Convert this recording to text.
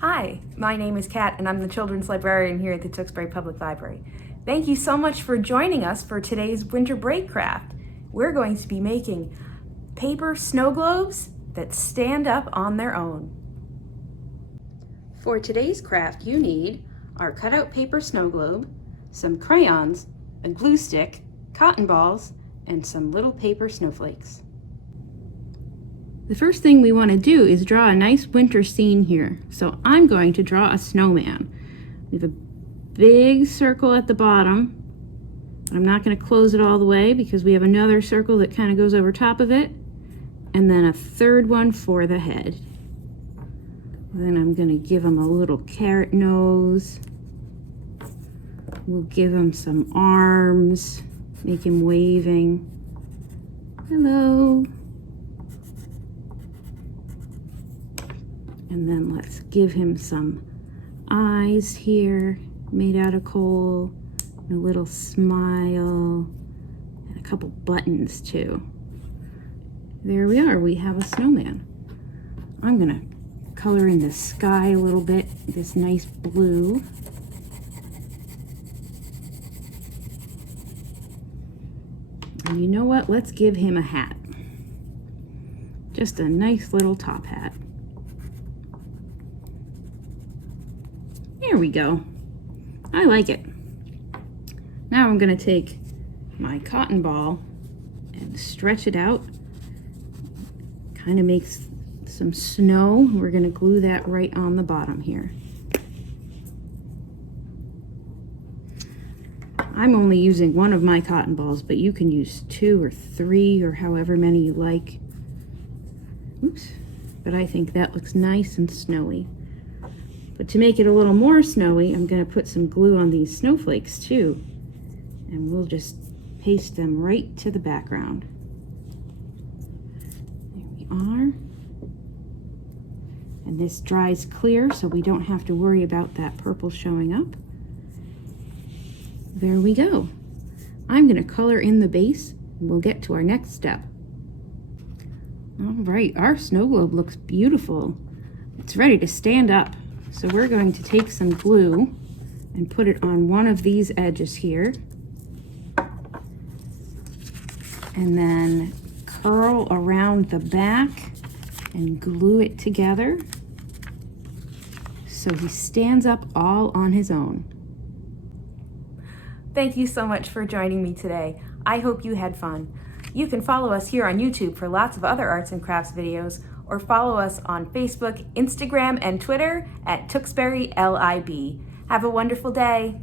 Hi, my name is Kat and I'm the children's librarian here at the Tewksbury Public Library. Thank you so much for joining us for today's winter break craft. We're going to be making paper snow globes that stand up on their own. For today's craft, you need our cutout paper snow globe, some crayons, a glue stick, cotton balls, and some little paper snowflakes. The first thing we want to do is draw a nice winter scene here. So I'm going to draw a snowman. We have a big circle at the bottom. I'm not going to close it all the way because we have another circle that kind of goes over top of it, and then a third one for the head. Then I'm going to give him a little carrot nose. We'll give him some arms, make him waving. Hello. And then let's give him some eyes here made out of coal, and a little smile, and a couple buttons too. There we are, we have a snowman. I'm gonna color in the sky a little bit, this nice blue. And you know what, let's give him a hat. Just a nice little top hat. There we go. I like it. Now I'm going to take my cotton ball and stretch it out. Kind of makes some snow. We're going to glue that right on the bottom here. I'm only using one of my cotton balls, but you can use 2 or 3 or however many you like. Oops. But I think that looks nice and snowy. But to make it a little more snowy, I'm going to put some glue on these snowflakes too. And we'll just paste them right to the background. There we are. And this dries clear, so we don't have to worry about that purple showing up. There we go. I'm going to color in the base, and we'll get to our next step. All right, our snow globe looks beautiful. It's ready to stand up. So we're going to take some glue and put it on one of these edges here. And then curl around the back and glue it together so he stands up all on his own. Thank you so much for joining me today. I hope you had fun. You can follow us here on YouTube for lots of other arts and crafts videos, or follow us on Facebook, Instagram, and Twitter at Tewksbury LIB. Have a wonderful day.